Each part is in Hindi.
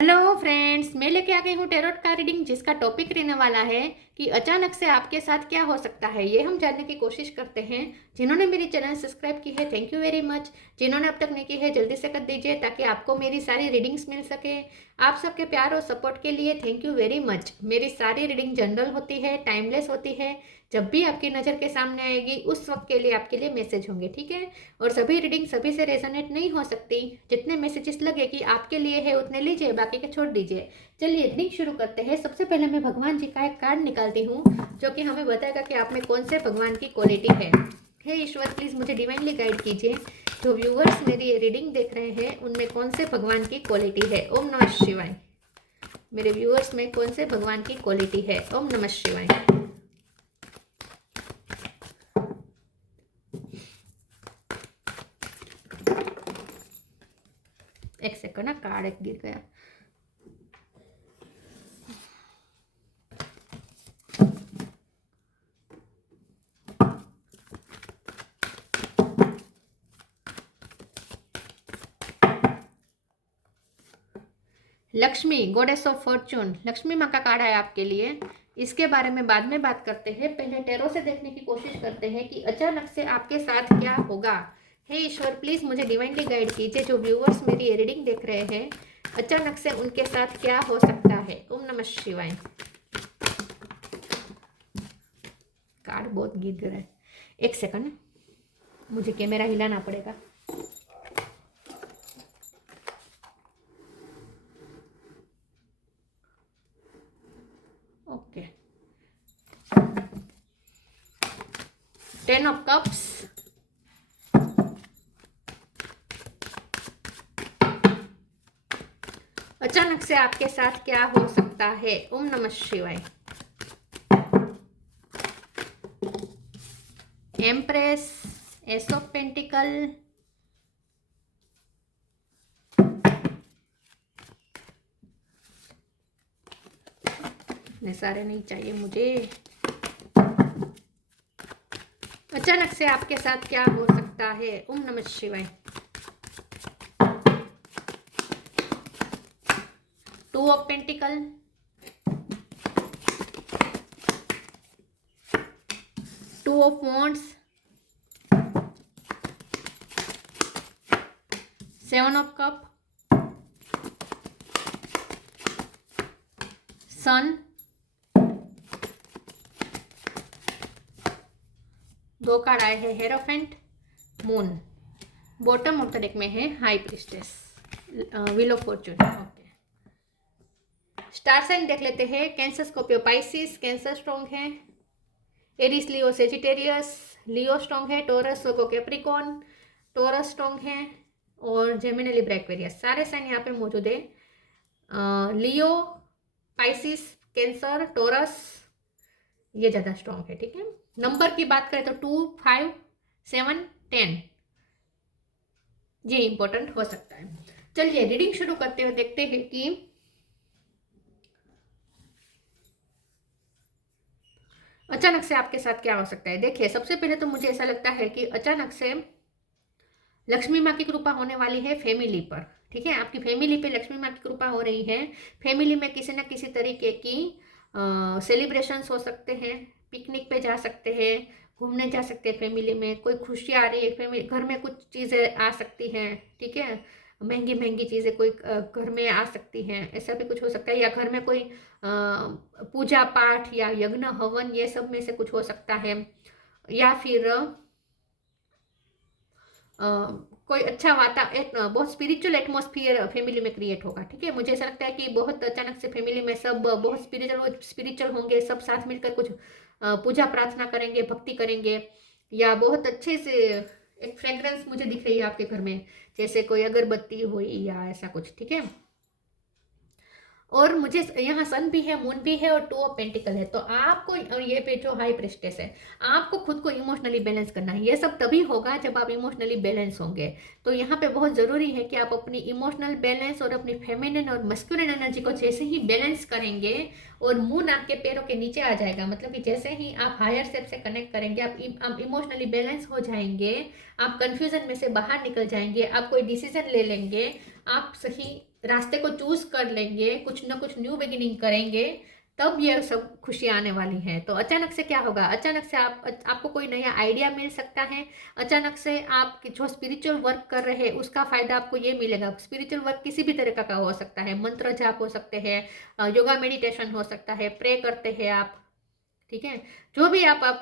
हेलो फ्रेंड्स, मैं लेके आ गई हूँ टेरोट का रीडिंग, जिसका टॉपिक रहने वाला है कि अचानक से आपके साथ क्या हो सकता है। ये हम जानने की कोशिश करते हैं। जिन्होंने मेरी चैनल सब्सक्राइब की है, थैंक यू वेरी मच। जिन्होंने अब तक नहीं की है, जल्दी से कर दीजिए ताकि आपको मेरी सारी रीडिंग्स मिल सके। आप सबके प्यार और सपोर्ट के लिए थैंक यू वेरी मच। मेरी सारी रीडिंग जनरल होती है, टाइमलेस होती है। जब भी आपकी नज़र के सामने आएगी उस वक्त के लिए आपके लिए मैसेज होंगे, ठीक है। और सभी रीडिंग सभी से रेजोनेट नहीं हो सकती। जितने मैसेजेस लगे कि आपके लिए है उतने लीजिए, बाकी के छोड़ दीजिए। चलिए रीडिंग शुरू करते हैं। सबसे पहले मैं भगवान जी का एक कार्ड निकालती हूँ जो कि हमें बताएगा कि आप में कौन से भगवान की क्वालिटी है। हे ईश्वर, प्लीज़ मुझे डिवाइनली गाइड कीजिए। जो व्यूअर्स मेरी रीडिंग देख रहे हैं उनमें कौन से भगवान की क्वालिटी है। ओम नमः शिवाय। मेरे व्यूअर्स में कौन से भगवान की क्वालिटी है। ओम नमः शिवाय। एक सेकंड ना, कार्ड एक गिर गया। Lakshmi, goddess of Fortune, Lakshmi माँ का कार्ड है आपके लिए। इसके बारे में बाद में बात करते हैं। पहले टेरो से देखने की कोशिश करते हैं कि अचानक से आपके साथ क्या होगा। हे ईश्वर, प्लीज मुझे डिवाइनली गाइड कीजिए। जो व्यूअर्स मेरी रीडिंग देख रहे हैं, अचानक से उनके साथ क्या हो सकता है। ओम नमः शिवाय। कार्ड बहुत गिर रहा है। एक सेकंड, मुझे कैमरा हिलाना पड़ेगा। ओके, 10 ऑफ कप्स, अचानक से आपके साथ क्या हो सकता है। ओम नमः शिवाय। एम्प्रेस, एस ऑफ पेंटिकल, सारे नहीं चाहिए मुझे। अचानक से आपके साथ क्या हो सकता है। ओम नमः शिवाय। 2 of pentacle, 2 of wands, 7 of cup, sun, 2 card आए हैं, hierophant, moon. Bottom of the deck में है high priestess, wheel of fortune. Okay, star sign देख लेते हैं। Cancer, Scorpio, Pisces. Cancer strong है। Aries, Leo, Sagittarius. Leo strong है। Taurus, Virgo, Capricorn. Taurus strong है। और जेमिनी, लिब्रा, एक्वेरियस। सारे साइन यहाँ पे मौजूद है। लियो, पाइसिस, कैंसर, टोरस, ये ज़्यादा स्ट्रॉन्ग है, ठीक है। नंबर की बात करें तो 2, 5, 7, 10 ये इंपॉर्टेंट हो सकता है। चलिए रीडिंग शुरू करते हुए देखते हैं कि अचानक से आपके साथ क्या हो सकता है। देखिए, सबसे पहले तो मुझे ऐसा लगता है कि अचानक से लक्ष्मी माँ की कृपा होने वाली है फैमिली पर, ठीक है। आपकी फैमिली पे लक्ष्मी माँ की कृपा हो रही है। फैमिली में किसी न किसी तरीके की सेलिब्रेशंस हो सकते हैं। पिकनिक पे जा सकते हैं, घूमने जा सकते हैं। फैमिली में कोई खुशियाँ आ रही है, फैमिली घर में कुछ चीज़ें आ सकती हैं, ठीक है। महंगी महंगी चीज़ें कोई घर में आ सकती हैं, ऐसा भी कुछ हो सकता है। या घर में कोई पूजा पाठ या यज्ञ हवन, ये सब में से कुछ हो सकता है। या फिर कोई अच्छा बहुत स्पिरिचुअल एटमॉस्फियर फैमिली में क्रिएट होगा, ठीक है। मुझे ऐसा लगता है कि बहुत अचानक से फैमिली में सब बहुत स्पिरिचुअल होंगे। सब साथ मिलकर कुछ पूजा प्रार्थना करेंगे, भक्ति करेंगे। या बहुत अच्छे से एक फ्रेग्रेंस मुझे दिख रही है आपके घर में, जैसे कोई अगरबत्ती हुई या ऐसा कुछ, ठीक है। और मुझे यहाँ सन भी है, मून भी है और 2 ऑफ पेंटिकल है। तो आपको, और ये पे जो हाई प्रेस्टेस है, आपको खुद को इमोशनली बैलेंस करना है। ये सब तभी होगा जब आप इमोशनली बैलेंस होंगे। तो यहाँ पे बहुत ज़रूरी है कि आप अपनी इमोशनल बैलेंस और अपनी फेमिनिन और मस्कुलिन एनर्जी को जैसे ही बैलेंस करेंगे और मून आपके पैरों के नीचे आ जाएगा, मतलब कि जैसे ही आप हायर सेल्फ से कनेक्ट करेंगे, आप इमोशनली बैलेंस हो जाएंगे। आप कन्फ्यूजन में से बाहर निकल जाएंगे, आप कोई डिसीजन ले लेंगे, आप सही रास्ते को चूज कर लेंगे, कुछ ना कुछ न्यू बिगिनिंग करेंगे, तब ये सब खुशी आने वाली है। तो अचानक से क्या होगा, अचानक से आपको कोई नया आइडिया मिल सकता है। अचानक से आप जो स्पिरिचुअल वर्क कर रहे हैं उसका फायदा आपको ये मिलेगा। स्पिरिचुअल वर्क किसी भी तरह का हो सकता है, मंत्र जाप हो सकते हैं, योगा मेडिटेशन हो सकता है, प्रे करते हैं आप, ठीक है, जो भी आप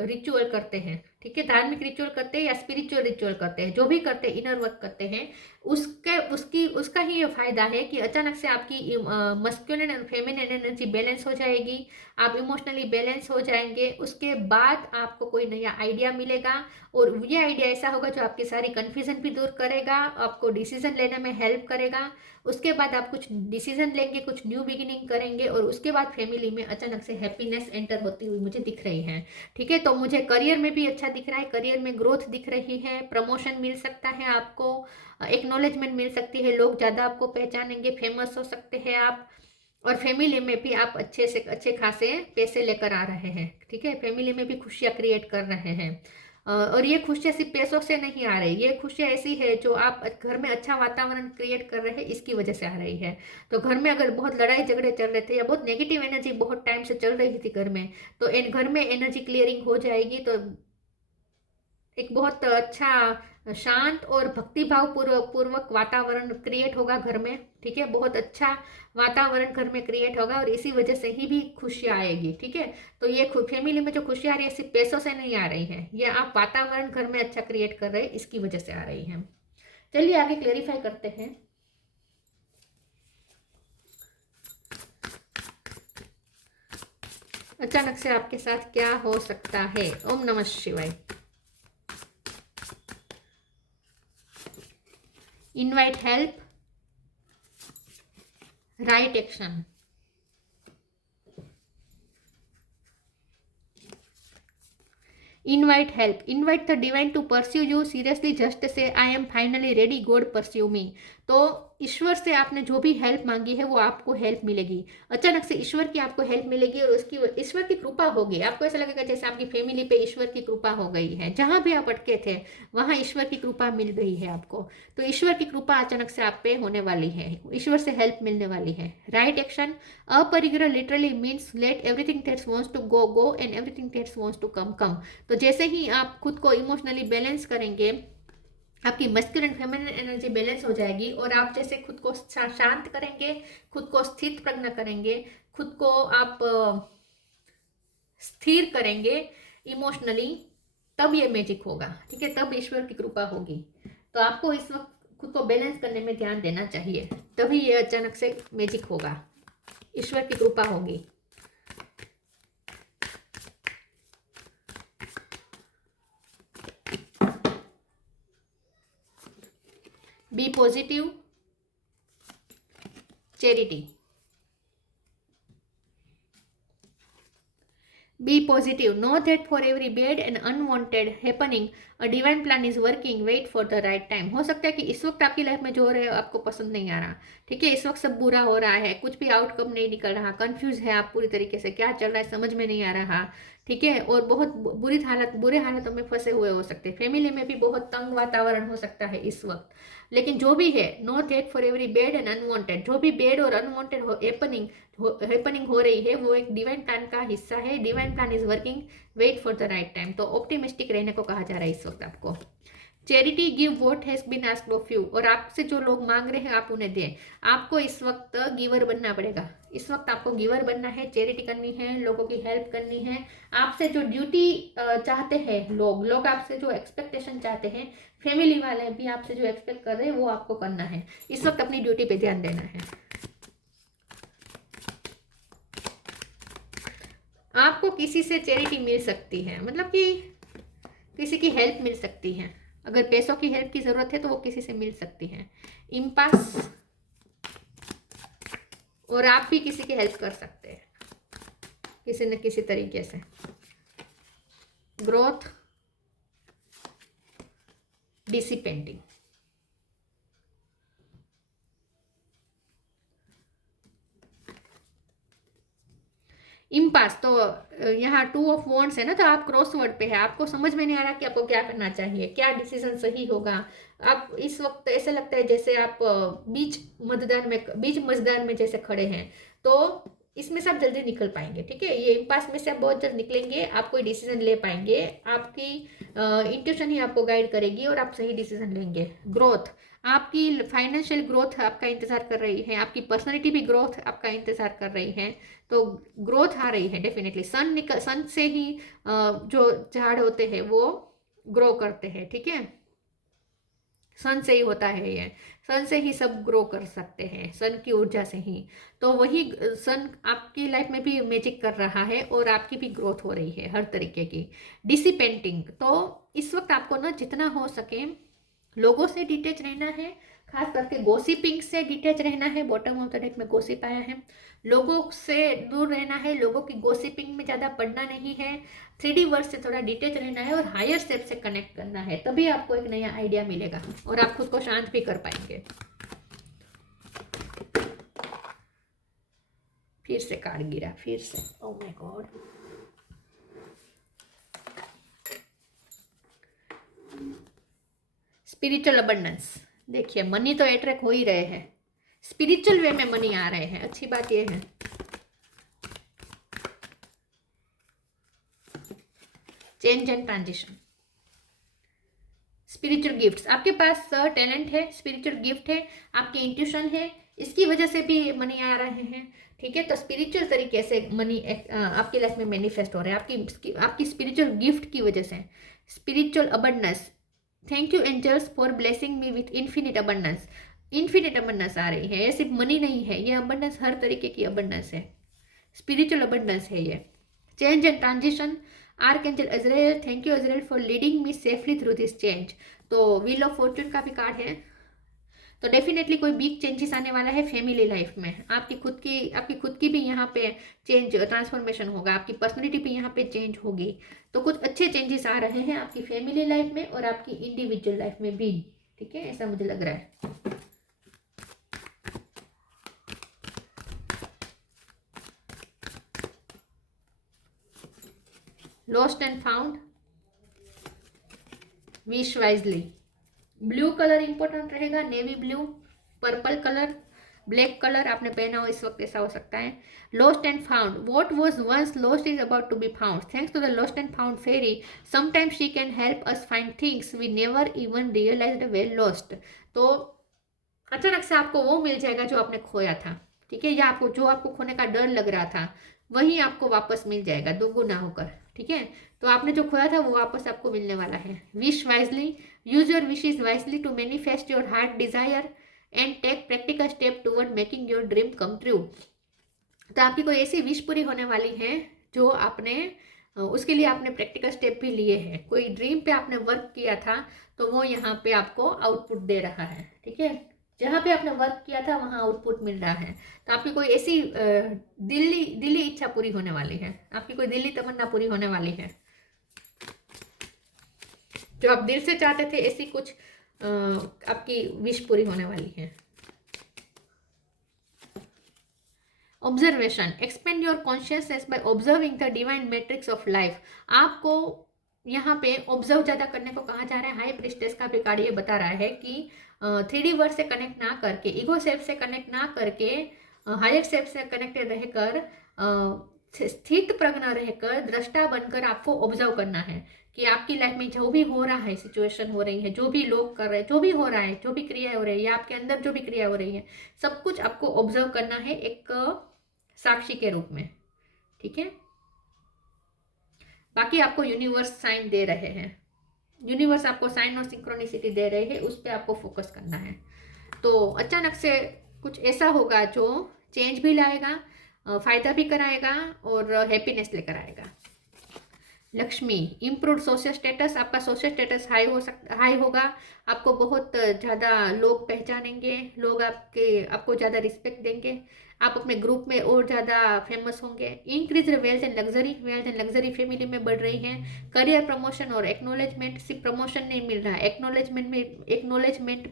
रिचुअल करते हैं, ठीक है, धार्मिक रिचुअल करते हैं या स्पिरिचुअल रिचुअल करते हैं, जो भी करते हैं, इनर वर्क करते हैं, उसका ही ये फायदा है कि अचानक से आपकी masculine and feminine energy balance हो जाएगी, आप इमोशनली बैलेंस हो जाएंगे। उसके बाद आपको कोई नया आइडिया मिलेगा और ये आइडिया ऐसा होगा जो आपकी सारी कन्फ्यूजन भी दूर करेगा, आपको डिसीजन लेने में हेल्प करेगा। उसके बाद आप कुछ डिसीजन लेंगे, कुछ न्यू बिगिनिंग करेंगे और उसके बाद फैमिली में अचानक से हैप्पीनेस एंटर होती हुई मुझे दिख रही है, ठीक है। तो मुझे करियर में भी अच्छा दिख रहा है, करियर में ग्रोथ दिख रही है, प्रमोशन मिल सकता है आपको, एक्नॉलेजमेंट मिल सकती है, लोग ज़्यादा आपको पहचानेंगे, फेमस हो सकते हैं आप। और फैमिली में भी आप अच्छे से अच्छे खासे पैसे लेकर आ रहे हैं, ठीक है, फैमिली में भी खुशियाँ क्रिएट कर रहे हैं। और ये खुशियाँ सिर्फ पैसों से नहीं आ रही, ये खुशियाँ ऐसी है जो आप घर में अच्छा वातावरण क्रिएट कर रहे हैं इसकी वजह से आ रही है। तो घर में अगर बहुत लड़ाई झगड़े चल रहे थे या बहुत नेगेटिव एनर्जी बहुत टाइम से चल रही थी घर में, तो इन घर में एनर्जी क्लियरिंग हो जाएगी। तो एक बहुत अच्छा शांत और भक्तिभाव पूर्वक वातावरण क्रिएट होगा घर में, ठीक है, बहुत अच्छा वातावरण घर में क्रिएट होगा और इसी वजह से ही भी खुशियाँ आएगी, ठीक है। तो ये फैमिली में जो खुशियाँ आ रही है सिर्फ पैसों से नहीं आ रही है, ये आप वातावरण घर में अच्छा क्रिएट कर रहे हैं इसकी वजह से आ रही है। चलिए आगे क्लेरिफाई करते हैं। अचानक से आपके साथ क्या हो सकता है। ओम नमः शिवाय। Invite help, right action, invite help, invite the divine to pursue you seriously, just say I am finally ready, God pursue me। तो ईश्वर से आपने जो भी हेल्प मांगी है वो आपको हेल्प मिलेगी, अचानक से ईश्वर की आपको हेल्प मिलेगी और उसकी ईश्वर की कृपा होगी। आपको ऐसा लगेगा जैसे आपकी फैमिली पे ईश्वर की कृपा हो गई है, जहां भी आप अटके थे वहां ईश्वर की कृपा मिल गई है आपको। तो ईश्वर की कृपा अचानक से आप पे होने वाली है, ईश्वर से हेल्प मिलने वाली है। राइट एक्शन, अपरिग्रह literally means let everything that's wants to go go and everything that's wants to come come. तो जैसे ही आप खुद को इमोशनली बैलेंस करेंगे, आपकी मस्कुलिन फेमिनिन एनर्जी बैलेंस हो जाएगी और आप जैसे खुद को शांत करेंगे, खुद को स्थित प्रज्ञ करेंगे, खुद को आप स्थिर करेंगे इमोशनली, तब ये मैजिक होगा, ठीक है, तब ईश्वर की कृपा होगी। तो आपको इस वक्त खुद को बैलेंस करने में ध्यान देना चाहिए, तभी ये अचानक से मैजिक होगा, ईश्वर की कृपा होगी। Be positive, charity. Be positive. Know that for every bad and unwanted happening, a divine plan is working. Wait for the right time. हो सकता है कि इस वक्त आपकी लाइफ में जो हो रहा है आपको पसंद नहीं आ रहा, ठीक है, इस वक्त सब बुरा हो रहा है, कुछ भी आउटकम नहीं निकल रहा, कंफ्यूज है आप पूरी तरीके से, क्या चल रहा है समझ में नहीं आ रहा, ठीक है, और बहुत बुरे हालतों में फंसे हुए हो सकते हैं, फैमिली में भी बहुत तंग वातावरण हो सकता है इस वक्त। लेकिन जो भी है, know that for every bad and unwanted, जो भी बैड और अनवांटेड हैपनिंग हो रही है वो एक डिवाइन प्लान का हिस्सा है, divine plan is working, wait for the right time. तो ऑप्टिमिस्टिक रहने को कहा जा रहा है इस वक्त आपको। Charity, give what has been asked of you, और आपसे जो लोग मांग रहे हैं आप उन्हें दें। आपको इस वक्त गिवर बनना पड़ेगा, इस वक्त आपको गिवर बनना है, चैरिटी करनी है, लोगों की हेल्प करनी है। आपसे जो ड्यूटी चाहते हैं लोग आपसे जो एक्सपेक्टेशन चाहते हैं, फैमिली वाले भी आपसे जो एक्सपेक्ट कर रहे हैं वो आपको करना है, इस वक्त अपनी ड्यूटी पे ध्यान देना है। आपको किसी से चैरिटी मिल सकती है, मतलब कि किसी की हेल्प मिल सकती है, अगर पैसों की हेल्प की जरूरत है तो वो किसी से मिल सकती है। इम्पास, और आप भी किसी की हेल्प कर सकते हैं किसी न किसी तरीके से। ग्रोथ, डिसिपेंडिंग। इम्पास तो यहाँ 2 ऑफ वॉन्ड्स है ना, तो आप क्रॉस वर्ड पे है, आपको समझ में नहीं आ रहा कि आपको क्या करना चाहिए, क्या डिसीजन सही होगा। आप इस वक्त ऐसा लगता है जैसे आप बीच मजदार में जैसे खड़े हैं। तो इसमें से आप जल्दी निकल पाएंगे, ठीक है। ये इम्पास में से आप बहुत जल्द निकलेंगे, आप कोई डिसीजन ले पाएंगे, आपकी इंट्यूशन ही आपको गाइड करेगी और आप सही डिसीजन लेंगे। ग्रोथ, आपकी फाइनेंशियल ग्रोथ आपका इंतजार कर रही है, आपकी पर्सनैलिटी भी ग्रोथ आपका इंतजार कर रही है। तो ग्रोथ आ रही है डेफिनेटली। सन से ही जो झाड़ होते हैं वो ग्रो करते हैं, ठीक है। सन से ही होता है ये, सन से ही सब ग्रो कर सकते हैं, सन की ऊर्जा से ही। तो वही सन आपकी लाइफ में भी मैजिक कर रहा है और आपकी भी ग्रोथ हो रही है हर तरीके की। डिसिपेंटिंग, तो इस वक्त आपको ना जितना हो सके लोगों से डिटेच रहना है, खास करके गॉसिपिंग से डिटेच रहना है। बॉटम ऑफ द डेक में गॉसिप आया है, लोगों से दूर रहना है, लोगों की गॉसिपिंग में ज़्यादा पड़ना नहीं है, 3D वर्ड से थोड़ा डिटेच रहना है और हायर स्टेप से कनेक्ट करना है, तभी आपको एक नया आइडिया मिलेगा और आप खुद को शांत भी कर पाएंगे। फिर से कार्ड गिरा, फिर से, oh my God. Spiritual abundance, देखिए मनी तो अट्रैक्ट हो ही रहे हैं, स्पिरिचुअल वे में मनी आ रहे हैं, अच्छी बात यह है। Change and transition, spiritual gifts, आपके पास टैलेंट है, स्पिरिचुअल गिफ्ट है, आपकी इंट्यूशन है, इसकी वजह से भी मनी आ रहे हैं, ठीक है। तो स्पिरिचुअल तरीके से मनी आपकी लाइफ में मैनिफेस्ट हो रहा है, आपकी स्पिरिचुअल गिफ्ट की वजह से। Spiritual abundance, thank you angels for blessing me with infinite abundance. Infinite abundance आ रही है, ये सिर्फ मनी नहीं है, ये अबंडेंस हर तरीके की अबंडेंस है, स्पिरिचुअल अबंडेंस है ये। Change and transition, archangel Azrael, thank you Azrael for leading me safely through this change. तो व्हील ऑफ फॉर्च्यून का भी कार्ड है, तो डेफिनेटली कोई बिग चेंजेस आने वाला है फैमिली लाइफ में। आपकी खुद की भी यहाँ पे चेंज ट्रांसफॉर्मेशन होगा, आपकी पर्सनैलिटी भी यहाँ पे चेंज होगी। तो कुछ अच्छे चेंजेस आ रहे हैं आपकी फैमिली लाइफ में और आपकी इंडिविजुअल लाइफ में भी, ठीक है, ऐसा मुझे लग रहा है। Lost and found, wish wisely, blue colour important रहेगा, navy blue, purple colour, black colour आपने पहना हो इस वक्त, ऐसा हो सकता है। Lost and found, what was once lost is about to be found, thanks to the lost and found fairy, sometimes she can help us find things we never even realised were lost. तो अचानक से आपको वो मिल जाएगा जो आपने खोया था, ठीक है, या आपको जो आपको खोने का डर लग रहा था वही आपको वापस मिल जाएगा दोगुना होकर, ठीक है। तो आपने जो खोया था वो वापस आपको मिलने वाला है। Wish wisely, use your wishes wisely to manifest your heart desire and take practical step toward making your dream come true. तो आपकी कोई ऐसी विश पूरी होने वाली है जो आपने उसके लिए आपने प्रैक्टिकल स्टेप भी लिए हैं, कोई ड्रीम पे आपने वर्क किया था तो वो यहाँ पे आपको आउटपुट दे रहा है, ठीक है। जहाँ पे आपने वर्क किया था वहाँ आउटपुट मिल रहा है। तो आपकी कोई ऐसी दिल्ली इच्छा पूरी होने वाली है, आपकी कोई दिल्ली तमन्ना पूरी होने वाली है, जो आप दिल से चाहते थे, ऐसी कुछ आपकी विश पूरी होने वाली है। Observation, expand your consciousness by observing the divine matrix of life. आपको यहाँ पे ऑब्जर्व ज़्यादा करने को कहा जा रहा है। हाई प्रिस्टेस का भी कार्ड ये बता रहा है कि 3D वर्ड से कनेक्ट ना करके, ईगो सेल्फ से कनेक्ट ना करके, हायर सेल्फ से कनेक्टेड रहकर, स्थित प्रज्ञ रहकर, दृष्टा बनकर आपको ऑब्जर्व करना है कि आपकी लाइफ में जो भी हो रहा है, सिचुएशन हो रही है, जो भी लोग कर रहे हैं, जो भी हो रहा है, जो भी क्रिया हो रही है, या आपके अंदर जो भी क्रिया हो रही है, सब कुछ आपको ऑब्जर्व करना है एक साक्षी के रूप में, ठीक है। बाकी आपको यूनिवर्स साइन दे रहे हैं, यूनिवर्स आपको साइन और सिंक्रोनिसिटी दे रहे हैं, उस पर आपको फोकस करना है। तो अचानक से कुछ ऐसा होगा जो चेंज भी लाएगा, फायदा भी कराएगा और हैप्पीनेस लेकर आएगा। लक्ष्मी, इम्प्रूव सोशल स्टेटस, आपका सोशल स्टेटस हाई होगा, आपको बहुत ज़्यादा लोग पहचानेंगे, लोग आपको ज़्यादा रिस्पेक्ट देंगे, आप अपने ग्रुप में और ज़्यादा फेमस होंगे। Increase wealth and luxury family में बढ़ रही है। करियर प्रमोशन और एक्नोलेजमेंट, सिर्फ प्रमोशन नहीं मिल रहा है, एक्नोलेजमेंट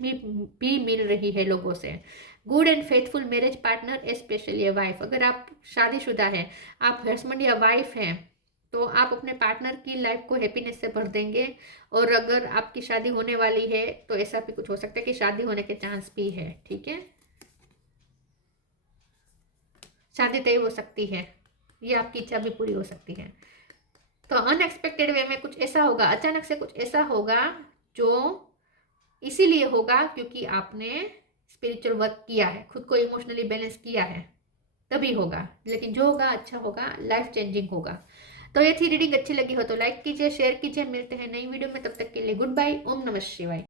भी मिल रही है लोगों से। Good and faithful marriage partner, specially wife. अगर आप शादीशुदा हैं, आप हस्बैंड या वाइफ हैं, तो आप अपने पार्टनर की लाइफ को हैप्पीनेस से भर देंगे। और अगर आपकी शादी होने वाली है तो ऐसा भी कुछ हो सकता है कि शादी होने के चांस भी है। ठीक है, शादी तय हो सकती है, ये आपकी इच्छा भी पूरी हो सकती है। तो अनएक्सपेक्टेड वे में कुछ ऐसा होगा, अचानक से कुछ ऐसा होगा जो इसीलिए होगा क्योंकि आपने स्पिरिचुअल वर्क किया है, खुद को इमोशनली बैलेंस किया है, तभी होगा। लेकिन जो होगा अच्छा होगा, लाइफ चेंजिंग होगा। तो ये थी रीडिंग। अच्छी लगी हो तो लाइक कीजिए, शेयर कीजिए। मिलते हैं नई वीडियो में, तब तक के लिए गुड बाय। ओम नमः शिवाय।